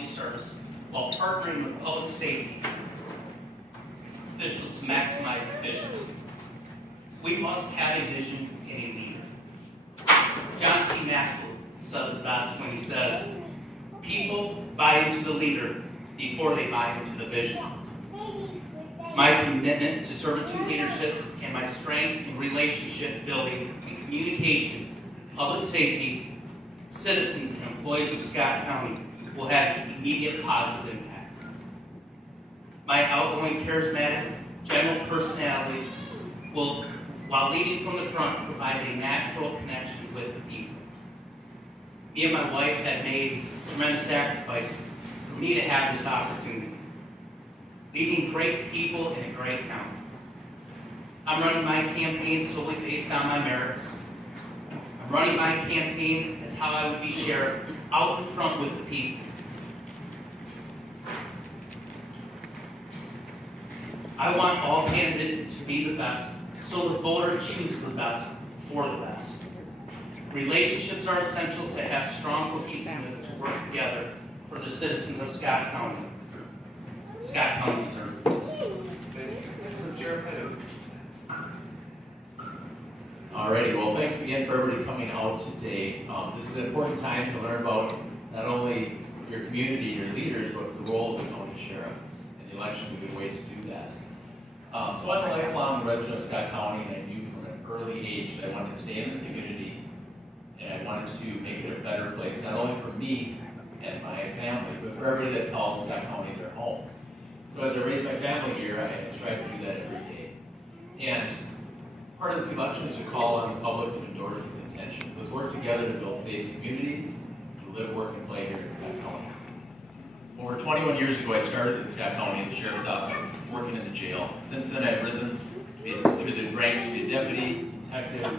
community service while partnering with public safety officials to maximize efficiency. We must have a vision and a leader. John C. Maxwell says it best when he says, people buy into the leader before they buy into the vision. My commitment to servitude leaderships and my strength in relationship building and communication, public safety, citizens, and employees of Scott County will have an immediate positive impact. My outgoing, charismatic, general personality will, while leading from the front, provides a natural connection with the people. Me and my wife have made tremendous sacrifices for me to have this opportunity. Leading great people in a great county. I'm running my campaign solely based on my merits. I'm running my campaign as how I would be sheriff, out in front with the people. I want all candidates to be the best, so the voter chooses the best for the best. Relationships are essential to have strong cohesiveness to work together for the citizens of Scott County. Scott County, sir. Alrighty, well, thanks again for everybody coming out today. This is an important time to learn about not only your community, your leaders, but the role of the county sheriff. And the election is a good way to do that. So I'm a lifelong resident of Scott County, and I knew from an early age that I wanted to stay in this community, and I wanted to make it a better place, not only for me and my family, but for everybody that calls Scott County their home. So as I raise my family here, I strive to do that every day. And part of this election is to call on the public to endorse this intentions. Let's work together to build safe communities, to live, work, and play here in Scott County. Over 21 years ago, I started in Scott County in the Sheriff's Office, working in the jail. Since then, I've risen through the ranks to be a deputy, detective,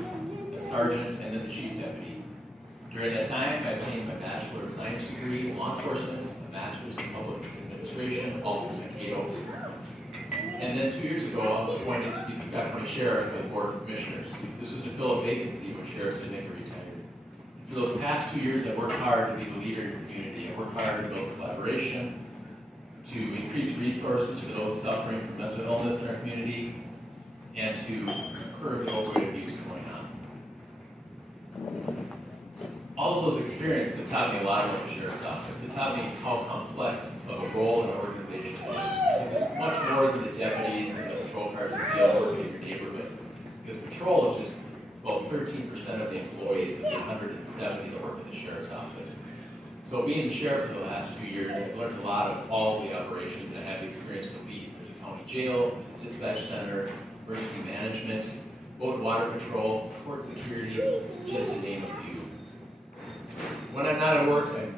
a sergeant, and then the chief deputy. During that time, I obtained my Bachelor of Science degree in law enforcement, a Master's in public administration, all through Mankato. And then 2 years ago, I was appointed to be the Scott County Sheriff by the Board of Commissioners. This was to fill a vacancy when Sheriff Sidnick retired. For those past 2 years, I've worked hard to be the leader in the community. I've worked hard to build collaboration, to increase resources for those suffering from mental illness in our community, and to curb the opioid abuse going on. All of those experiences have taught me a lot about the Sheriff's Office. It taught me how complex of a role and organization it is. It's much more than the deputies and the patrol cars you see all working in your neighborhoods. Because patrol is just about 13% of the employees, and 170 that work at the Sheriff's Office. So being the sheriff for the last 2 years, I've learned a lot of all the operations that I have the experience to lead. There's a county jail, there's a dispatch center, emergency management, boat and water patrol, court security, just to name a few. When I'm not at work, I'm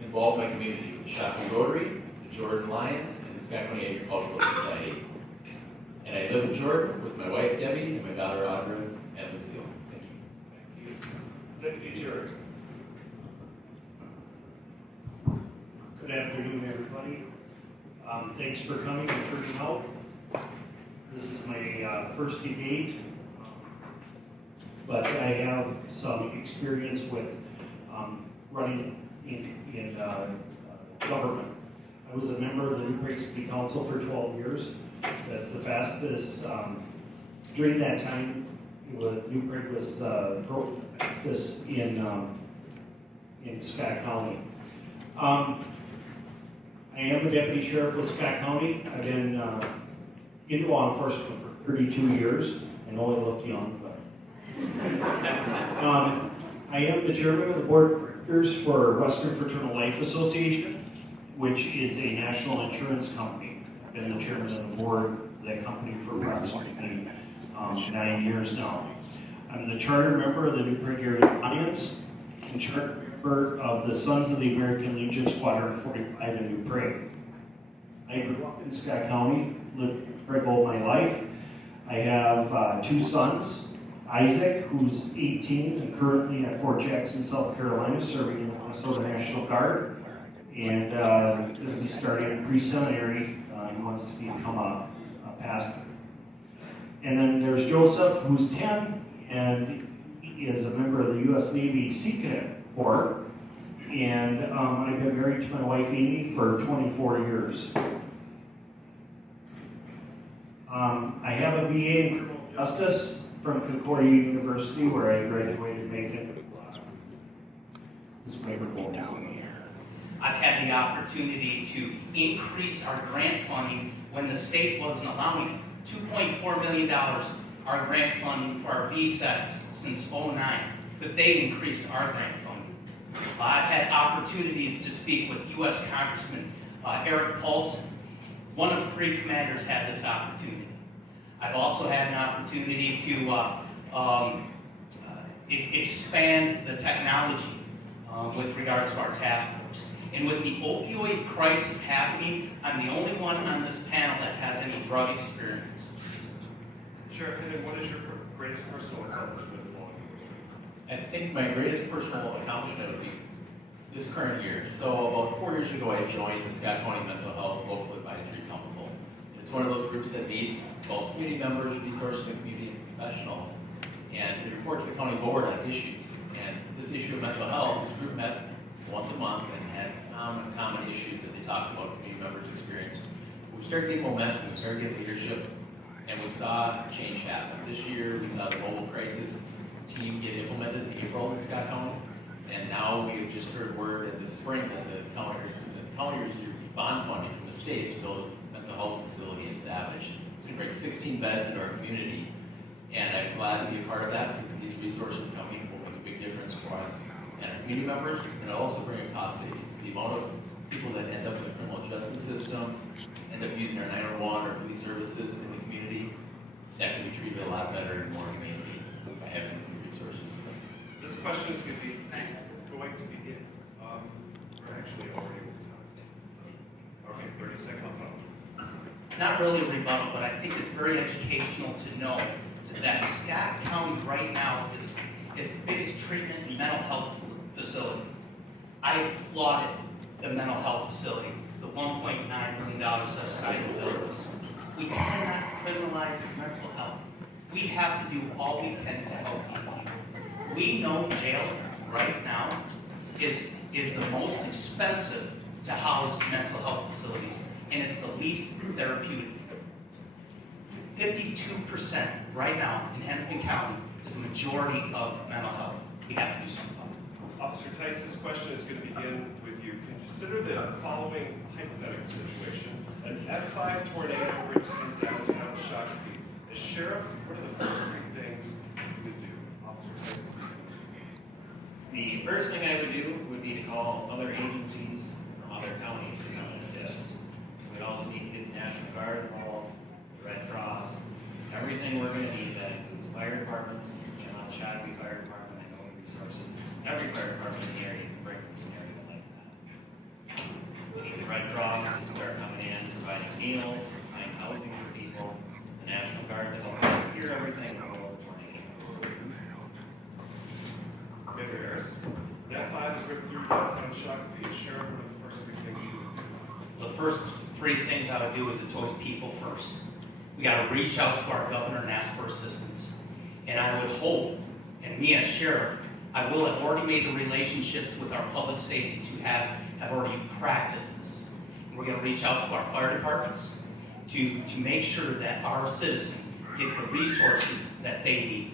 involved in my community with the Shopton Rotary, the Jordan Lions, and the Scott County Agricultural Society. And I live in Jordan with my wife Debbie and my daughter Audrey and Lucille. Thank you. Deputy Sheriff. Good afternoon, everybody. Thanks for coming and turning out. This is my first debate, but I have some experience with running in government. I was a member of the New Prague City Council for 12 years. That's the fastest. During that time, New Prague was the fastest in Scott County. I am a deputy sheriff with Scott County. I've been in law enforcement for 32 years and only look young, but I am the chairman of the board of directors for Western Fraternal Life Association, which is a national insurance company. I've been the chairman of the board of that company for approximately 9 years now. I'm the charter member of the New Prague Area Alliance and charter member of the Sons of the American Legion Squadron 45 in New Prague. I grew up in Scott County, lived in Prague all my life. I have 2 sons. Isaac, who's 18 and currently at Fort Jackson, South Carolina, serving in the Minnesota National Guard, and is going to be starting pre-seminary. He wants to become a pastor. And then there's Joseph, who's 10, and he is a member of the U.S. Navy Sea Cadet Corps, and I've been married to my wife Amy for 24 years. I have a BA in criminal justice from Concordia University, where I graduated Macon. This microphone down here. I've had the opportunity to increase our grant funding when the state wasn't allowing it. $2.4 million our grant funding for our VSETs since '09, but they increased our grant funding. I've had opportunities to speak with U.S. Congressman Eric Paulson. One of 3 commanders had this opportunity. I've also had an opportunity to expand the technology with regards to our task force. And with the opioid crisis happening, I'm the only one on this panel that has any drug experience. Sheriff Hennon, what is your greatest personal accomplishment while you I think my greatest personal accomplishment would be this current year. So about 4 years ago, I joined the Scott County Mental Health Local Advisory Council. It's one of those groups that meets both community members, resources, and community professionals, and to report to the county board on issues. And this issue of mental health, this group met once a month and had common issues that they talked about community members' experience. We started getting momentum, we started getting leadership, and we saw change happen. This year, we saw the mobile crisis team get implemented in April in Scott County, and now we have just heard word in the spring that the county received bond funding from the state to build a mental health facility in Savage. It's going to bring 16 beds into our community, and I'm glad to be a part of that because these resources coming will make a big difference for us and our community members, and it'll also bring a cost savings. The amount of people that end up in the criminal justice system end up using our 911 or police services in the community, that can be treated a lot better and more humanely by having these new resources. This question is going to begin. We're actually already with time. Okay, 30 seconds. Not really a rebuttal, but I think it's very educational to know that Scott County right now is the biggest treatment and mental health facility. I applauded the mental health facility, the $1.9 million set aside to build this. We cannot criminalize mental health. We have to do all we can to help these people. We know jail right now is the most expensive to house mental health facilities, and it's the least therapeutic. 52% right now in Hennepin County is the majority of mental health. We have to do something about it. Officer Tice, this question is going to begin with you. Consider the following hypothetical situation. An F5 tornado rips through downtown Shakopee. As sheriff, what are the first 3 things you would do? Officer Tice. The first thing I would do would be to call other agencies from other counties to come and assist. We'd also need to get the National Guard involved, the Red Cross, everything we're going to need. That includes fire departments, the Shakopee Fire Department, I know resources. Every fire department in the area can break a scenario like that. We need the Red Cross to start coming in, providing meals, find housing for people, the National Guard to help secure everything before the tornado. Major Harris. The F5 is ripped through downtown Shakopee. As sheriff, what are the first 3 things you would do? The first 3 things I would do is it's always people first. We got to reach out to our governor and ask for assistance. And I would hope, and me as sheriff, I will have already made the relationships with our public safety to have already practiced this. We're going to reach out to our fire departments to make sure that our citizens get the resources that they need.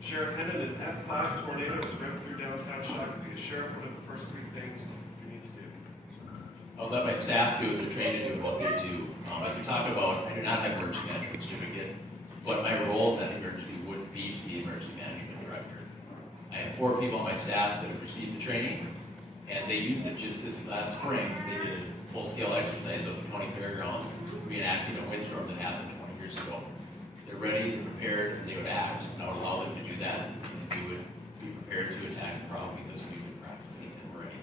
Sheriff Hennon, an F5 tornado is ripped through downtown Shakopee. As sheriff, what are the first 3 things you need to do? I'll let my staff do what they're trained to do, what they do. As we talk about, I do not have emergency management certificate, but my role in that emergency would be to be emergency management director. I have 4 people on my staff that have received the training, and they used it just this last spring. They did a full-scale exercise at the county fairgrounds, reenacting a windstorm that happened 20 years ago. They're ready, they're prepared, and they would act, and I would allow them to do that, and we would be prepared to attack the problem because we've been practicing and we're ready.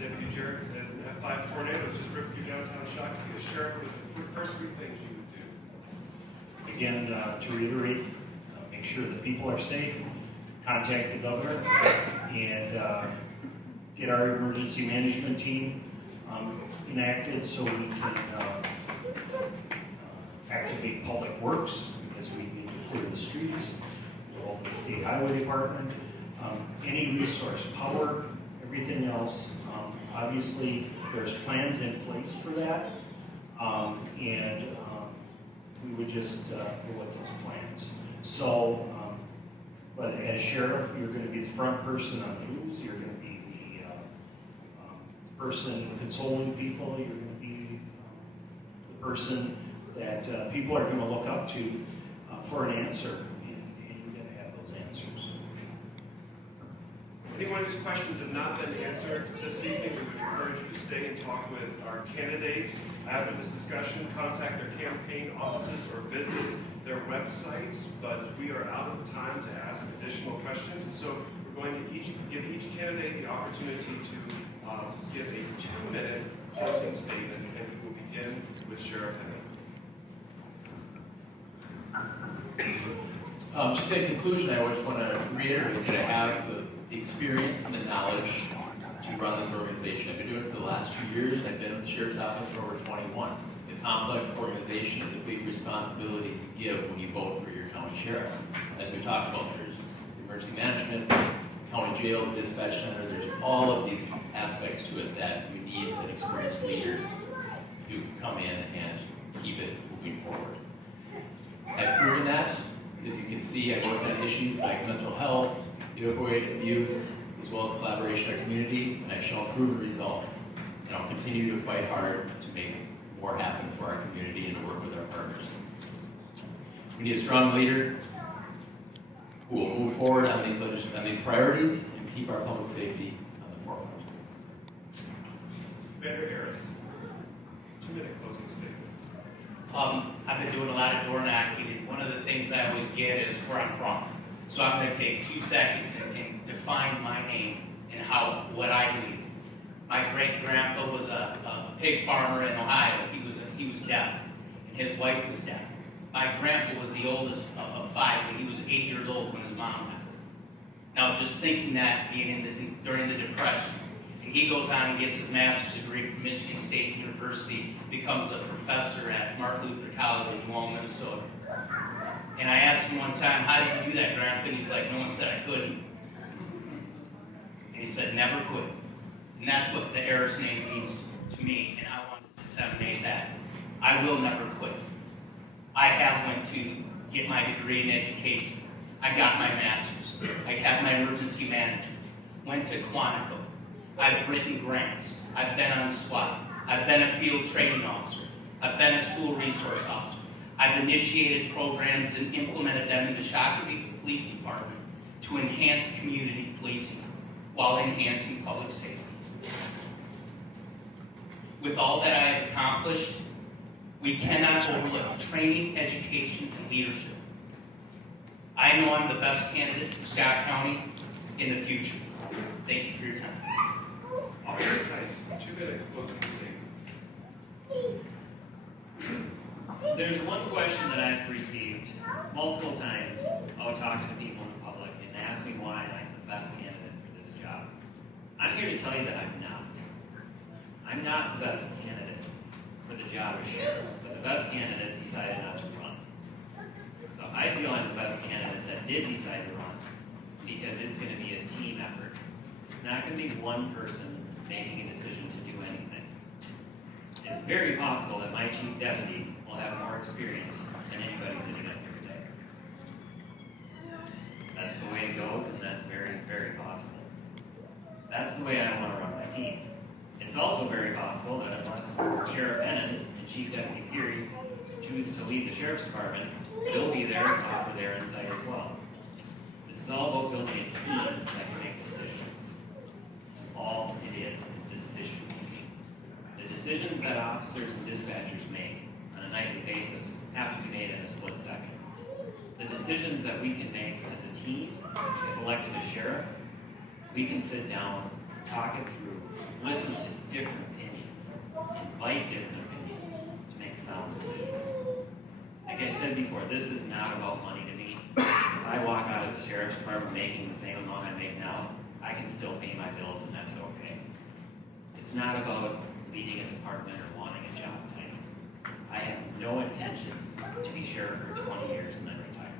Deputy Jarrett, an F5 tornado is just ripped through downtown Shakopee. As sheriff, what are the first 3 things you would do? Again, to reiterate, make sure that people are safe, contact the governor, and get our emergency management team enacted so we can activate public works, because we need to clear the streets, as well as the state highway department. Any resource, power, everything else. Obviously, there's plans in place for that, and we would just go with those plans. So, but as sheriff, you're going to be the front person on the news. You're going to be the person consoling people. You're going to be the person that people are going to look up to for an answer, and you're going to have those answers. Anyone whose questions have not been answered this evening, we would encourage you to stay and talk with our candidates. After this discussion, contact their campaign offices or visit their websites, but we are out of time to ask additional questions, and so we're going to give each candidate the opportunity to give a 2-minute closing statement, and we will begin with Sheriff Henning. Just in conclusion, I always want to reiterate that I have the experience and the knowledge to run this organization. I've been doing it for the last 2 years, and I've been with the Sheriff's Office for over 21. It's a complex organization. It's a big responsibility to give when you vote for your county sheriff. As we talked about, there's emergency management, county jail, dispatch center. There's all of these aspects to it that you need an experienced leader to come in and keep it moving forward. I've proven that. As you can see, I've worked on issues like mental health, opioid abuse, as well as collaboration in our community, and I've shown proven results. And I'll continue to fight hard to make more happen for our community and to work with our partners. We need a strong leader who will move forward on these priorities and keep our public safety on the forefront. Commander Harris, 2-minute closing statement. I've been doing a lot of door knocking, and one of the things I always get is where I'm from. So I'm going to take 2 seconds and define my name and what I believe. My great-grandpa was a pig farmer in Ohio. He was deaf, and his wife was deaf. My grandpa was the oldest of 5, and he was 8 years old when his mom died. Now, just thinking that being during the Depression, and he goes on and gets his master's degree from Michigan State University, becomes a professor at Martin Luther College in New Ulm, Minnesota. And I asked him one time, how did you do that, Grandpa? And he's like, no one said I couldn't. And he said, never quit. And that's what the Harris name means to me, and I want to disseminate that. I will never quit. I went to get my degree in education. I got my master's. I have my emergency management. Went to Quantico. I've written grants. I've been on SWAT. I've been a field training officer. I've been a school resource officer. I've initiated programs and implemented them in the Shakopee Police Department to enhance community policing while enhancing public safety. With all that I have accomplished, we cannot overlook training, education, and leadership. I know I'm the best candidate in Scott County in the future. Thank you for your time. Officer Tice, 2-minute closing statement. There's one question that I've received multiple times out talking to people in the public and asking why I'm the best candidate for this job. I'm here to tell you that I'm not. I'm not the best candidate for the job of sheriff, but the best candidate decided not to run. So I feel I'm the best candidate that did decide to run because it's going to be a team effort. It's not going to be one person making a decision to do anything. It's very possible that my chief deputy will have more experience than anybody sitting up here today. That's the way it goes, and that's very, very possible. That's the way I want to run my team. It's also very possible that unless Sheriff Hennon and Chief Deputy Peary choose to lead the Sheriff's Department, they'll be there to offer their insight as well. This is all about building a team that can make decisions. It's all it is decision making. The decisions that officers and dispatchers make on a nightly basis have to be made in a split second. The decisions that we can make as a team, if elected as sheriff, we can sit down, talk it through, listen to different opinions, invite different opinions to make sound decisions. Like I said before, this is not about money to me. If I walk out of the sheriff's department making the same amount I make now, I can still pay my bills and that's okay. It's not about leading a department or wanting a job title. I have no intentions to be sheriff for 20 years and then retire.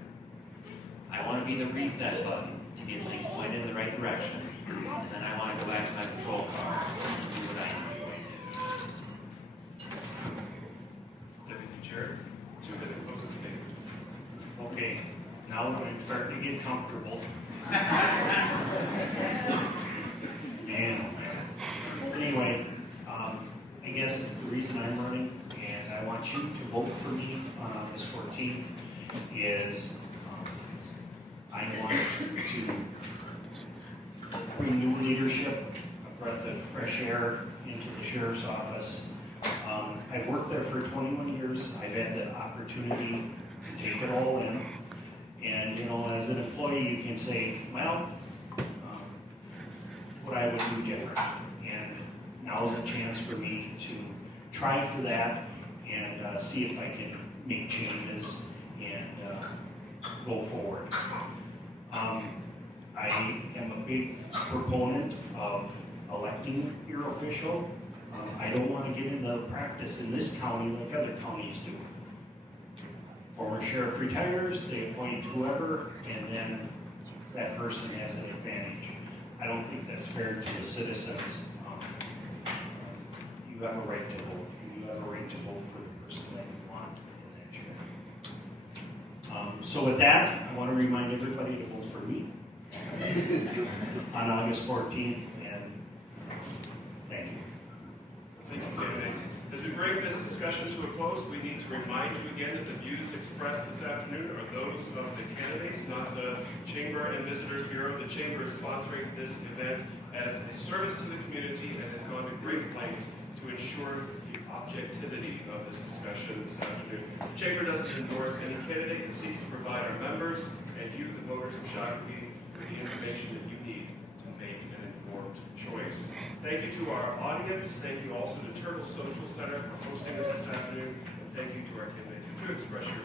I want to be the reset button to get things pointed in the right direction And then I want to go back to my patrol car and do what I need to. Deputy Chair, 2-minute closing statement. Okay, now we're going to start to get comfortable. And anyway, I guess the reason I'm running and I want you to vote for me on August 14th is I want to bring new leadership, a breath of fresh air into the sheriff's office. I've worked there for 21 years. I've had the opportunity to take it all in. And, you know, as an employee, you can say, well, what I would do different. And now is a chance for me to try for that and see if I can make changes and go forward. I am a big proponent of electing your official. I don't want to get into practice in this county like other counties do. Former sheriff retires, they appoint whoever, and then that person has an advantage. I don't think that's fair to the citizens. You have a right to vote. You have a right to vote for the person that you want in that chair. So with that, I want to remind everybody to vote for me on August 14th, and thank you. Thank you, candidates. As we bring this discussion to a close, we need to remind you again that the views expressed this afternoon are those of the candidates, not the Chamber and Visitors Bureau. The Chamber is sponsoring this event as a service to the community and has gone to great lengths to ensure the objectivity of this discussion this afternoon. The Chamber doesn't endorse any candidate. It seeks to provide our members and you, the voters of Shakopee, with the information that you need to make an informed choice. Thank you to our audience. Thank you also to Turtle Social Center for hosting us this afternoon. And thank you to our candidates. Would you express your